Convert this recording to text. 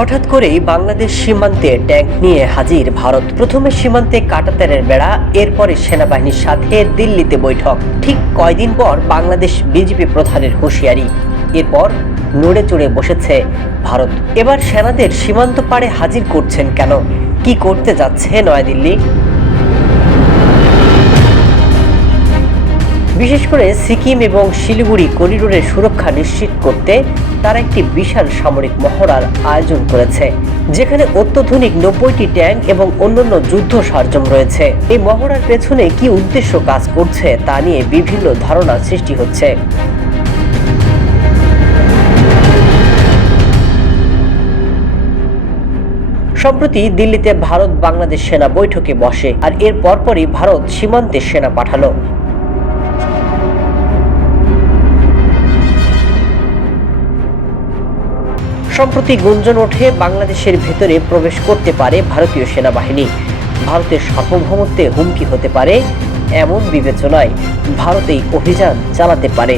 হঠাৎ করেই বাংলাদেশ সীমান্তে ট্যাঙ্ক নিয়ে হাজির ভারত। প্রথমে সীমান্তে কাটাতারের বেড়া, এরপরে সেনাবাহিনীর সাথে দিল্লিতে বৈঠক। ঠিক কয়দিন পর বাংলাদেশ বিজেপি প্রধানের হুঁশিয়ারি। এরপর নড়ে চড়ে বসেছে ভারত। এবার সেনাদের সীমান্ত পাড়ে হাজির করছেন কেন? কি করতে যাচ্ছে নয়াদিল্লি? বিশেষ করে সিকিম এবং শিলিগুড়ি করিডোরের সুরক্ষা নিশ্চিত করতে তারা একটি বিশাল সামরিক মহড়ার আয়োজন করেছে, যেখানে অত্যাধুনিক নব্বইটি ট্যাঙ্ক এবং অন্যান্য যুদ্ধ সারজম রয়েছে। এই মহড়ার পেছনে কি উদ্দেশ্য কাজ করছে তা নিয়ে বিভিন্ন ধারণা সৃষ্টি হচ্ছে। সম্প্রতি দিল্লিতে ভারত বাংলাদেশ সেনা বৈঠকে বসে, আর এর পরপরই ভারত সীমান্তে সেনা পাঠালো। সম্প্রতি গুঞ্জন ওঠে বাংলাদেশের ভেতরে প্রবেশ করতে পারে ভারতীয় সেনাবাহিনী। ভারতের সার্বভৌমত্বে হুমকি হতে পারে এমন বিবেচনায় ভারতেই অভিযান চালাতে পারে।